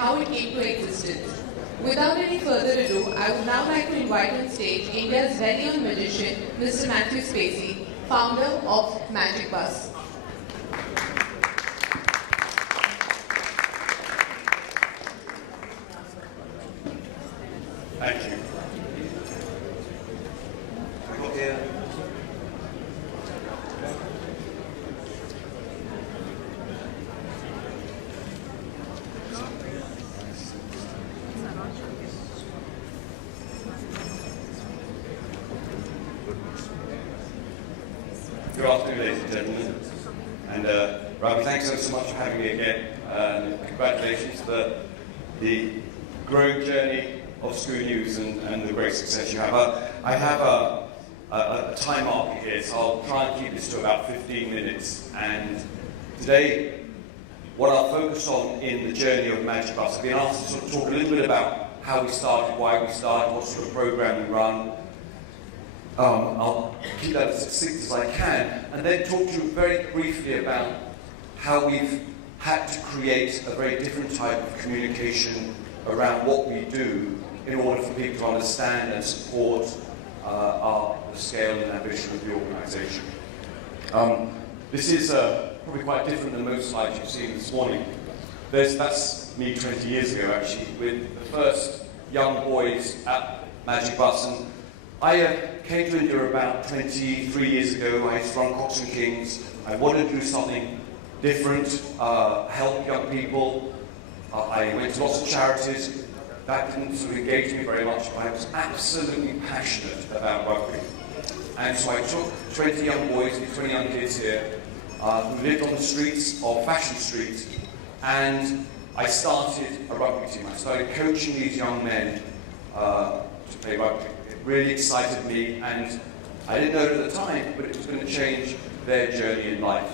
how it came to existence. Without any further ado, I would now like to invite on stage India's very own magician, Mr. Matthew Spacie, founder of Magic Bus. Thank you. Okay. Good afternoon, ladies and gentlemen. And Ravi, thanks so much for having me again. Congratulations for the growing journey of ScooNews and the great success you have. I have a time marker here, so I'll try and keep this to about 15 minutes. And today, what I'll focus on in the journey of Magic Bus, I've been asked to sort of talk a little bit about how we started, why we started, what sort of program we run. I'll keep that as succinct as I can, and then talk to you very briefly about how we've had to create a very different type of communication around what we do in order for people to understand and support the scale and ambition of the organisation. This is probably quite different than most slides you've seen this morning. That's me 20 years ago, actually, with the first young boys at Magic Bus. And I came to India about 23 years ago. I used to run Cox and Kings. I wanted to do something different, help young people. I went to lots of charities. That didn't sort of engage me very much, but I was absolutely passionate about rugby. And so I took 20 young boys, 20 young kids here, who lived on the streets of Fashion Street, and I started a rugby team. I started coaching these young men to play rugby. It really excited me, and I didn't know it at the time, but it was going to change their journey in life.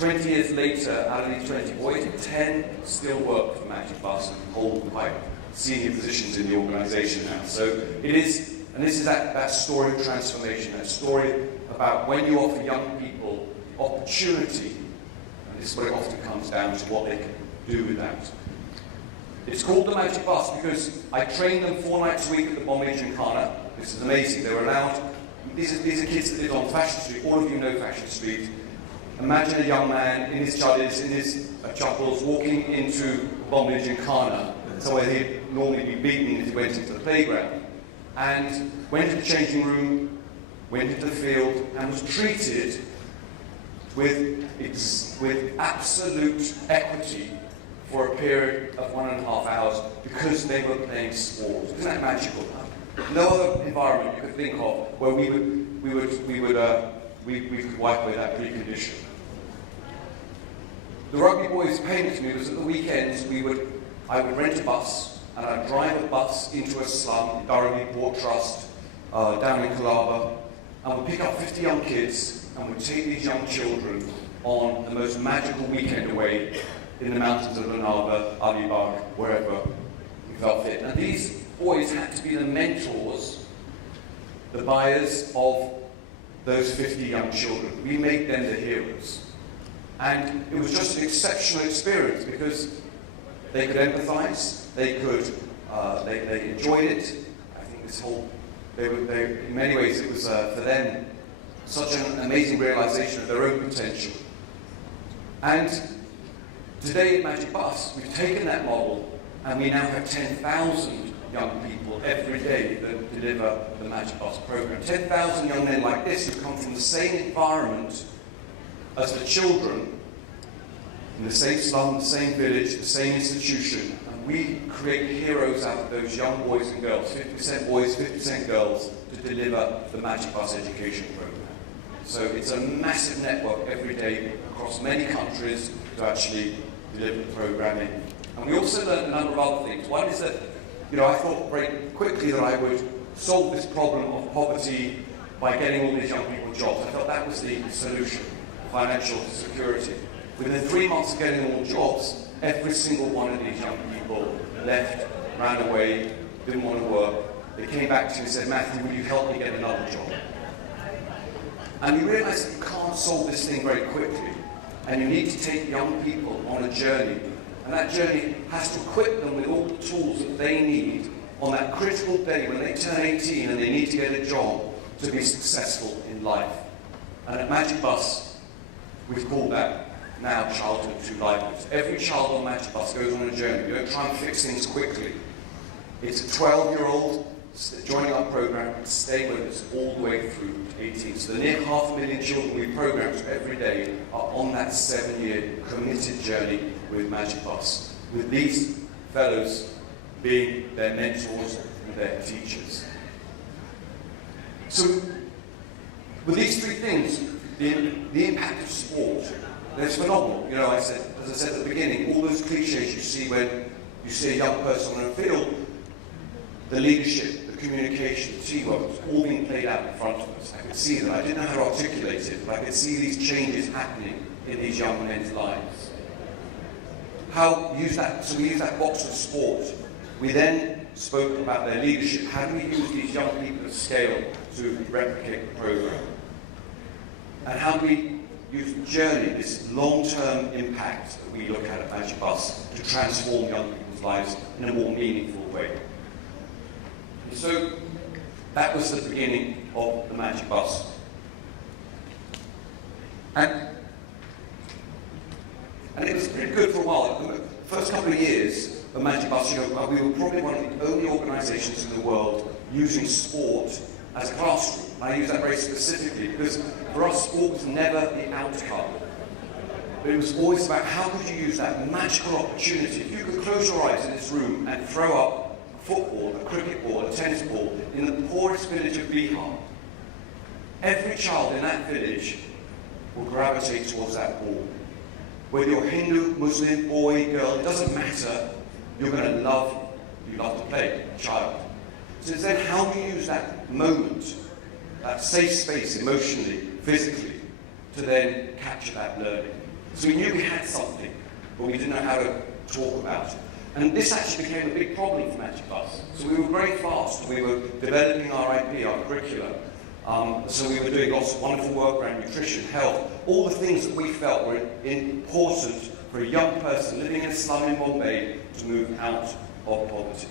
20 years later, out of these 20 boys, 10 still work for Magic Bus and hold quite senior positions in the organisation now. So it is, and this is that story of transformation, that story about when you offer young people opportunity, and this is what it often comes down to, what they can do with that. It's called the Magic Bus because I trained them 4 nights a week at the Bombay Gymkhana. This is amazing. They were allowed, these are kids that live on Fashion Street. All of you know Fashion Street. Imagine a young man in his chuddies, in his chuckles, walking into Bombay Gymkhana, somewhere he'd normally be beaten if he went into the playground, and went into the changing room, went into the field, and was treated with absolute equity for a period of 1.5 hours because they were playing sport. Isn't that magical? No other environment you could think of where we could wipe away that precondition. The rugby boys' payment to me was at the weekends I would rent a bus and I'd drive a bus into a slum, Durham Port Trust, down in Conclave, and we'd pick up 50 young kids and we'd take these young children on the most magical weekend away in the mountains of Lonavala, Alibag, wherever we felt fit. And these boys had to be the mentors, the buyers of those 50 young children. We made them the heroes. And it was just an exceptional experience because they could empathize, they enjoyed it. I think this whole, in many ways it was for them such an amazing realization of their own potential. And today at Magic Bus, we've taken that model and we now have 10,000 young people every day that deliver the Magic Bus program. 10,000 young men like this who come from the same environment as the children in the same slum, the same village, the same institution, and we create heroes out of those young boys and girls, 50% boys, 50% girls, to deliver the Magic Bus education program. So it's a massive network every day across many countries to actually deliver the programming. And we also learned a number of other things. One is that, I thought very quickly that I would solve this problem of poverty by getting all these young people jobs. I felt that was the solution, financial security. Within 3 months of getting all jobs, every single one of these young people left, ran away, didn't want to work. They came back to me and said, Matthew, will you help me get another job? And we realized that you can't solve this thing very quickly. And you need to take young people on a journey And that journey has to equip them with all the tools that they need on that critical day when they turn 18 and they need to get a job to be successful in life. And at Magic Bus, we've called that now childhood to livelihoods. Every child on Magic Bus goes on a journey. We don't try and fix things quickly. It's a 12-year-old joining our program and stay with us all the way through to 18. So the near 500,000 children we program to every day are on that 7-year committed journey with Magic Bus, with these fellows being their mentors and their teachers. So, with these three things, the impact of sport, it's phenomenal. You know, as I said at the beginning, all those cliches you see when you see a young person on a field, the leadership, the communication, the teamwork, it's all being played out in front of us. I could see them. I didn't know how to articulate it, but I could see these changes happening in these young men's lives. So we use that box of sport. We then spoke about their leadership. How do we use these young people at scale to replicate the program? And how do we use the journey, this long-term impact that we look at Magic Bus, to transform young people's lives in a more meaningful way? And so that was the beginning of the Magic Bus. And it was pretty good for a while. The first couple of years of Magic Bus, you know, we were probably one of the only organisations in the world using sport as a classroom. And I use that very specifically because for us, sport was never the outcome. But it was always about how could you use that magical opportunity. If you could close your eyes in this room and throw up a football, a cricket ball, a tennis ball in the poorest village of Bihar, every child in that village will gravitate towards that ball. Whether you're Hindu, Muslim, boy, girl, it doesn't matter. You're going to love to play, child. So it's then how do you use that moment, that safe space emotionally, physically, to then capture that learning. So we knew we had something, but we didn't know how to talk about it. And this actually became a big problem for Magic Bus. So we were very fast. We were developing our IP, our curriculum. So we were doing lots of wonderful work around nutrition, health, all the things that we felt were important for a young person living in a slum in Bombay to move out of poverty.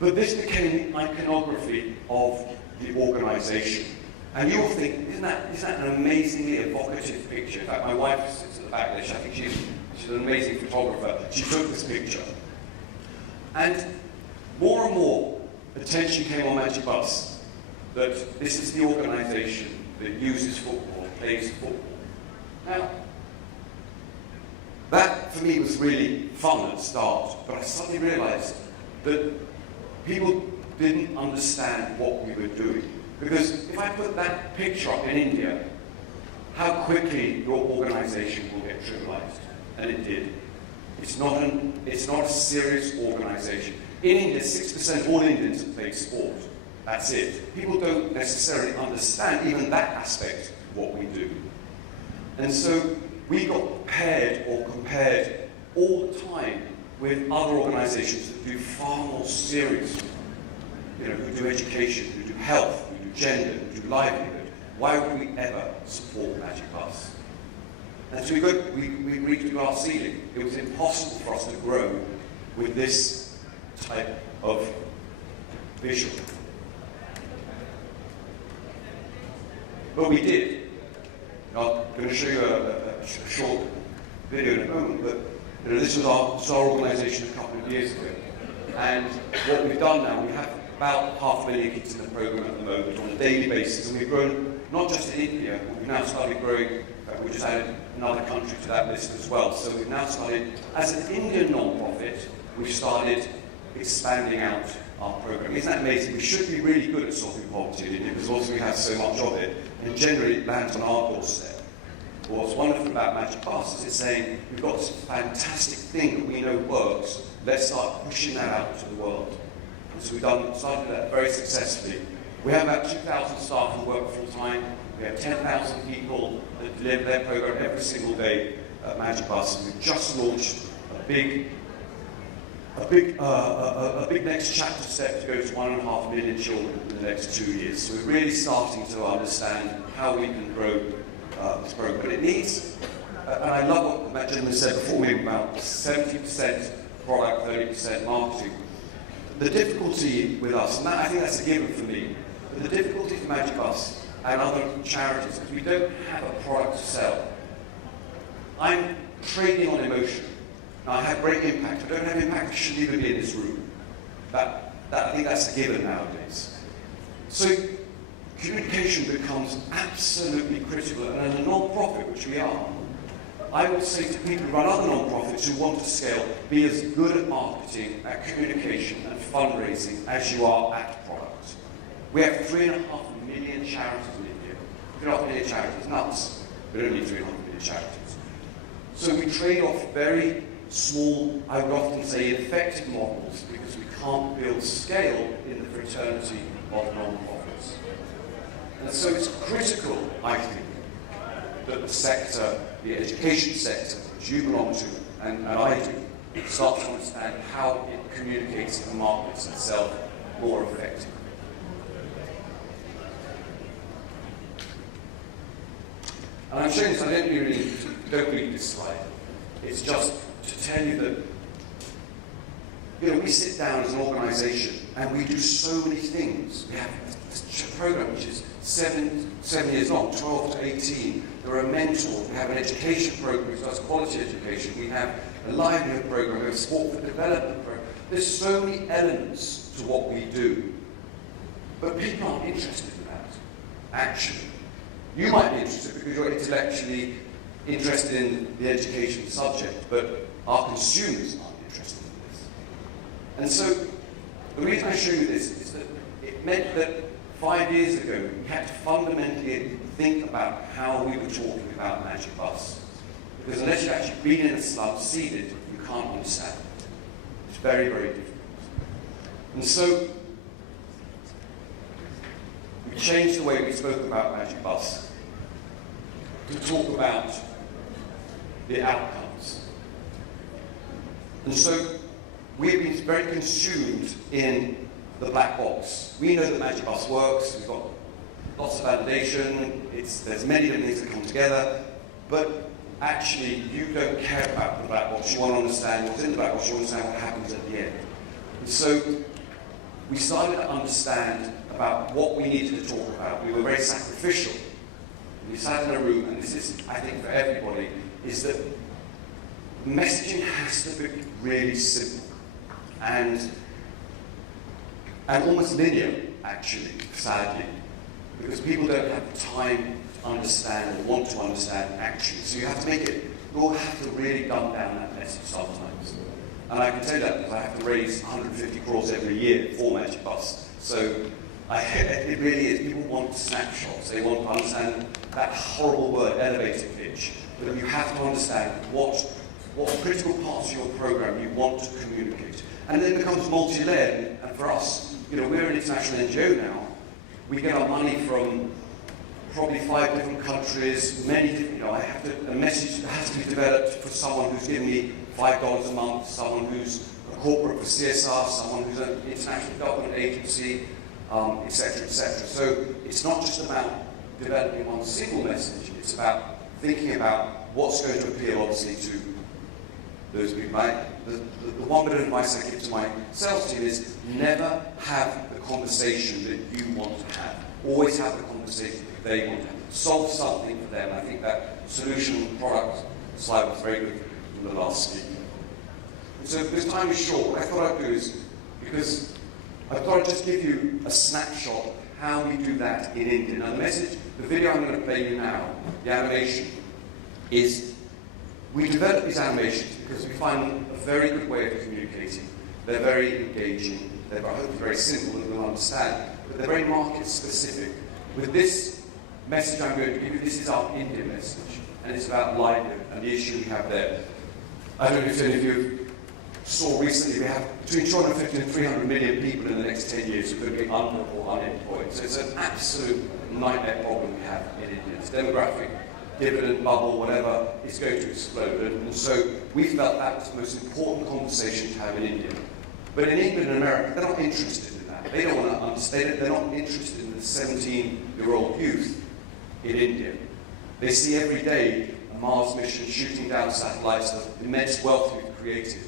But this became the iconography of the organisation. And you will think, isn't that an amazingly evocative picture? In fact, my wife sits at the back there. I think she's an amazing photographer. She took this picture. And more attention came on Magic Bus that this is the organisation that uses football, plays football. Now, that for me was really fun at the start, but I suddenly realised that people didn't understand what we were doing. Because if I put that picture up in India, how quickly your organisation will get trivialised. And it did. It's not a serious organisation. In India, 6% of all Indians have played sport. That's it. People don't necessarily understand even that aspect of what we do. And so we got paired or compared all the time with other organisations that do far more serious, who do education, who do health, who do gender, who do livelihood. Why would we ever support Magic Bus? And so we reached our ceiling. It was impossible for us to grow with this type of visual. But we did. I'm going to show you a short video in a moment, but this was our organisation a couple of years ago. And what we've done now, we have about 500,000 kids in the programme at the moment on a daily basis, and we've grown not just in India, but we've now started growing, we just added another country to that list as well. So we've now started, as an Indian non-profit, we've started expanding out our programme. Isn't that amazing? We should be really good at solving poverty in India because also we have so much of it, and generally it lands on our doorstep. But what's wonderful about Magic Bus is it's saying we've got this fantastic thing that we know works, let's start pushing that out to the world. And so we've started that very successfully. We have about 2,000 staff who work full-time. We have 10,000 people that deliver their programme every single day at Magic Bus. And we've just launched a big next chapter step to go to 1.5 million children in the next 2 years. So we're really starting to understand how we can grow this program. But it needs and I love what that gentleman said before me about 70% product, 30% marketing. The difficulty with us, and I think that's a given for me, but the difficulty for Magic Bus and other charities is we don't have a product to sell. I'm trading on emotion. Now, I have great impact. If I don't have impact, I shouldn't even be in this room. I think that's a given nowadays. So communication becomes absolutely critical, and as a non-profit, which we are, I would say to people who run other non-profits who want to scale, be as good at marketing, at communication and fundraising as you are at product. We have 3.5 million charities in India. 3.5 million charities, nuts. We don't need 3.5 million charities. So we trade off very small, I would often say effective models, because we can't build scale in the fraternity of non-profits. And so it's critical, I think, that the sector, the education sector, which you belong to, and I do, start to understand how it communicates and markets itself more effectively. And I'm showing this, I don't read this slide. It's just to tell you that, we sit down as an organisation and we do so many things. We have a program which is seven years long, 12 to 18. There are mentors. We have an education program which does quality education. We have a livelihood program. We have a sport for development program. There's so many elements to what we do. But people aren't interested in that, actually. You might be interested because you're intellectually interested in the education subject, but our consumers aren't interested in this. And so, the reason I show you this is that it meant that 5 years ago, we had to fundamentally think about how we were talking about Magic Bus. Because unless you've actually been in a slum, seen it, you can't understand it. It's very, very difficult. And so, we changed the way we spoke about Magic Bus to talk about the outcomes. And so, we've been very consumed in the black box. We know that Magic Bus works, we've got lots of validation, there's many different things that come together, but actually you don't care about the black box, you want to understand what's in the black box, you want to understand what happens at the end. And so we started to understand about what we needed to talk about. We were very sacrificial. We sat in a room, and this is, I think, for everybody, is that messaging has to be really simple and almost linear, actually, sadly, because people don't have the time to understand or want to understand actually. So you have to make it, you all have to really dumb down that message sometimes. And I can tell you that because I have to raise 150 crores every year for Magic Bus. So it really is, people want snapshots, they want to understand that horrible word, elevator pitch, but you have to understand what critical parts of your program you want to communicate. And then it becomes multi-layered, and for us, we're an international NGO now. We get our money from probably 5 different countries, many different, a message has to be developed for someone who's giving me $5 a month, someone who's a corporate for CSR, someone who's an international government agency, etc., etc. So it's not just about developing one single message, it's about thinking about what's going to appeal, obviously, to those people. The one bit of advice I give to my sales team is never have the conversation that you want to have. Always have the conversation that they want to have. Solve something for them. I think that solution product slide was very good from the last speaker. And so this time is short. What I thought I'd do is, because I thought I'd just give you a snapshot of how we do that in India. Now the video I'm going to play you now, the animation, is we develop these animations because we find them a very good way of communicating. They're very engaging. They're hopefully very simple and we'll understand, but they're very market specific. With this message I'm going to give you, this is our Indian message, and it's about livelihood and the issue we have there. I don't know if any of you saw recently, we have between 250 and 300 million people in the next 10 years who are going to be under or unemployed. So it's an absolute nightmare problem we have in India. It's demographic, dividend bubble, whatever, is going to explode. And so we felt that was the most important conversation to have in India. But in England and America, they're not interested in that. They don't want to understand it. They're not interested in the 17-year-old youth in India. They see every day a Mars mission, shooting down satellites, the immense wealth we've created.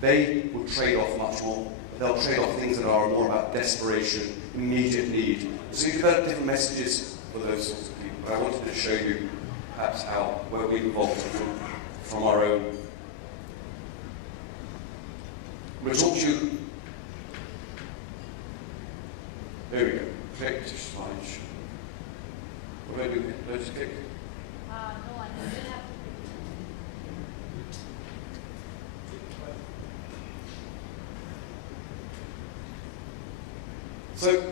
They will trade off much more. They'll trade off things that are more about desperation, immediate need. So you develop different messages for those sorts of people. But I wanted to show you perhaps where we've evolved from our own. I'm going to talk to you. There we go. Click to slide. What do I do? Do I just click? No, I didn't have to. So,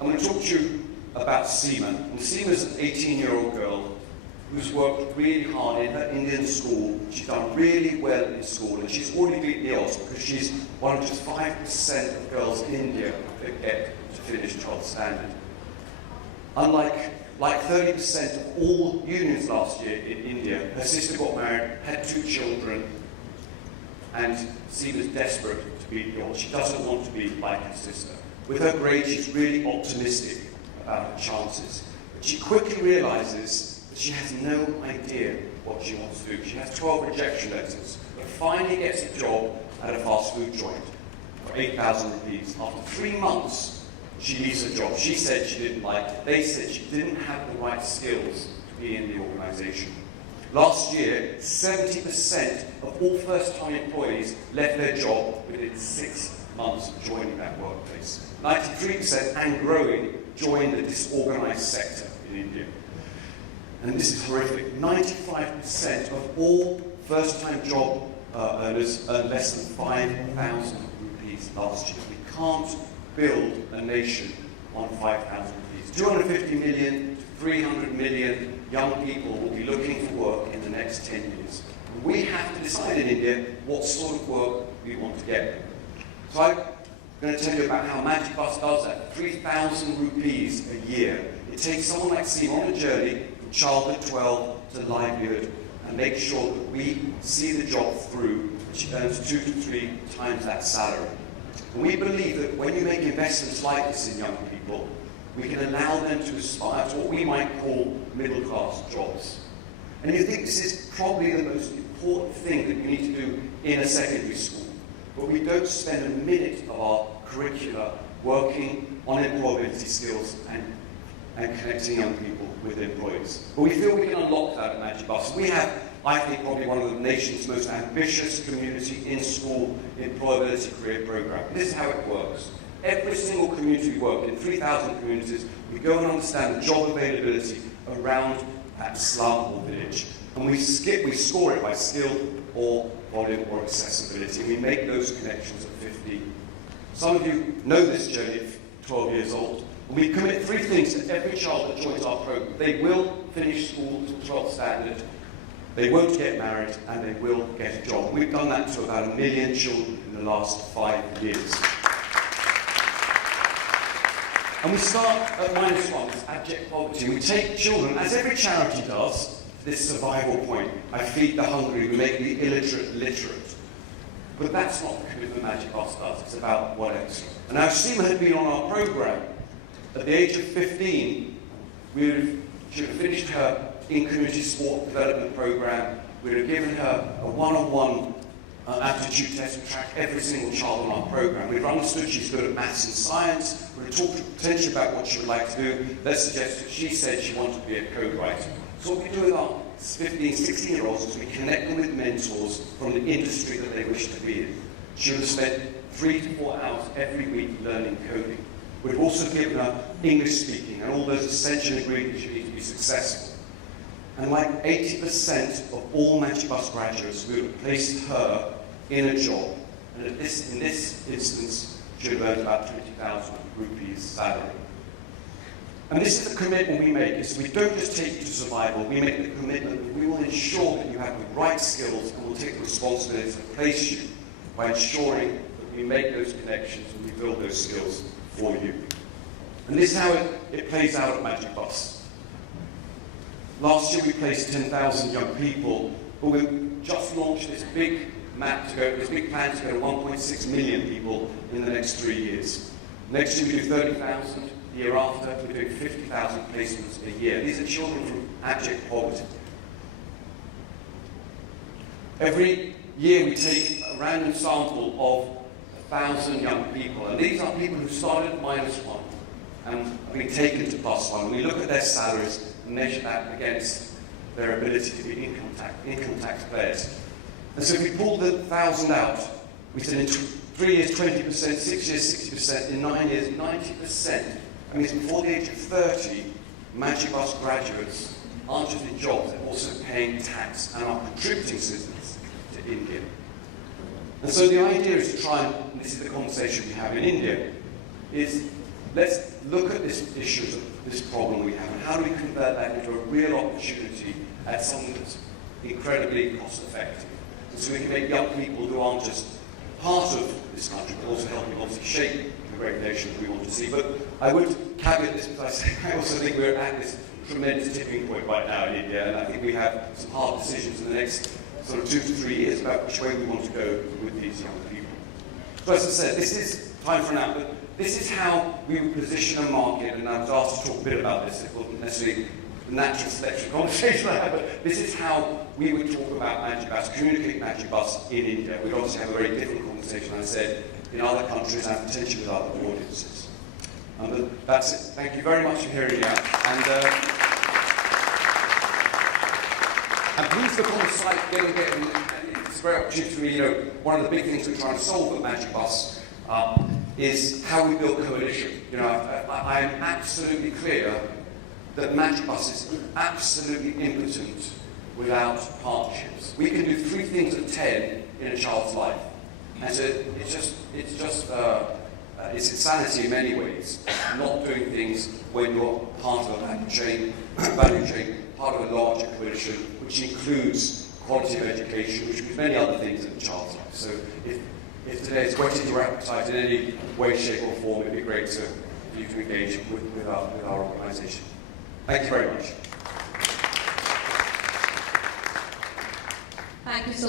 I'm going to talk to you about Seema. And Seema is an 18-year-old girl who's worked really hard in her Indian school. She's done really well in school, and she's already beaten the odds because she's one of just 5% of girls in India that get to finish 12th standard. Unlike 30% of all unions last year in India, her sister got married, had 2 children, and Seema's desperate to beat the odds. She doesn't want to be like her sister. With her grades, she's really optimistic about her chances. But she quickly realizes that she has no idea what she wants to do. She has 12 rejection letters, but finally gets a job at a fast food joint for 8,000 rupees. After 3 months, she leaves her job. She said she didn't like it. They said she didn't have the right skills to be in the organization. Last year, 70% of all first-time employees left their job within 6 months of joining that workplace. 93% and growing joined the disorganized sector in India. And this is horrific. 95% of all first-time job earners earned less than 5,000 rupees last year. We can't build a nation on 5,000 rupees. 250 million to 300 million young people will be looking for work in the next 10 years. And we have to decide in India what sort of work we want to get. So I'm going to tell you about how Magic Bus does that. 3,000 rupees a year. It takes someone like Seema on a journey from childhood 12 to livelihood and make sure that we see the job through, which earns 2 to 3 times that salary. And we believe that when you make investments like this in young people, we can allow them to aspire to what we might call middle-class jobs. And you think this is probably the most important thing that you need to do in a secondary school. But we don't spend a minute of our curricula working on employability skills and connecting young people with employers. But we feel we can unlock that at Magic Bus. We have, I think, probably one of the nation's most ambitious community in-school employability career program. This is how it works. Every single community we work in, 3,000 communities, we go and understand the job availability around that slum or village. And we score it by skill or volume or accessibility. We make those connections at 15. Some of you know this journey at 12 years old. And we commit 3 things to every child that joins our program. They will finish school to 12th standard, they won't get married, and they will get a job. We've done that to about 1 million children in the last 5 years. And we start at -1, this abject poverty. We take children, as every charity does, to this survival point. I feed the hungry, we make the illiterate literate. But that's not the commitment Magic Bus does. It's about what else. And now Seema had been on our program. At the age of 15, she would have finished her in-community sport development program. We would have given her a one-on-one aptitude test to track every single child on our program. We'd have understood she's good at maths and science. We'd have talked potentially about what she would like to do. Let's suggest that she said she wanted to be a code writer. So what we do with our 15, 16-year-olds is we connect them with mentors from the industry that they wish to be in. She would have spent 3 to 4 hours every week learning coding. We've also given her English speaking and all those essential ingredients you need to be successful. And like 80% of all Magic Bus graduates, we would have placed her in a job. And in this instance, she would have earned about 20,000 rupees salary. And this is the commitment we make, is we don't just take you to survival, we make the commitment that we will ensure that you have the right skills and we'll take the responsibility to place you by ensuring that we make those connections and we build those skills for you. And this is how it plays out at Magic Bus. Last year we placed 10,000 young people, but we've just launched this big plan to go to 1.6 million people in the next 3 years. Next year we do 30,000, the year after we're doing 50,000 placements a year. These are children from abject poverty. Every year we take a random sample of 1,000 young people, and these are people who started at -1 and have been taken to +1. We look at their salaries and measure that against their ability to be income tax payers. And so if we pull the 1,000 out, we said in 3 years 20%, 6 years 60%, in 9 years 90%. I mean, before the age of 30, Magic Bus graduates aren't just in jobs, they're also paying tax and are contributing citizens to India. And so the idea is to try and this is the conversation we have in India, is let's look at this issue, this problem we have, and how do we convert that into a real opportunity at something that's incredibly cost effective. And so we can make young people who aren't just part of this country, but also helping obviously shape the great nation that we want to see. But I would caveat this because I also think we're at this tremendous tipping point right now in India, and I think we have some hard decisions in the next sort of 2 to 3 years about which way we want to go with these young people. So as I said, this is time for an out, but this is how we would position a market, and I was asked to talk a bit about this. It wasn't necessarily the natural selection conversation I had, but this is how we would talk about Magic Bus, communicate Magic Bus in India. We'd obviously have a very different conversation, I said, in other countries and potentially with other audiences. But that's it. Thank you very much for hearing me out. And please look on the site, it's a great opportunity for me. One of the big things we're trying to solve at Magic Bus is how we build coalition. I am absolutely clear that Magic Bus is absolutely impotent without partnerships. We can do 3 things at 10 in a child's life, and so it's insanity in many ways. Not doing things when you're part of a value chain, part of a larger coalition, which includes quality of education, which includes many other things in a child's life. So if today it's whetted your appetite in any way, shape or form, it'd be great for you to engage with our organisation. Thank you very much. Thank you so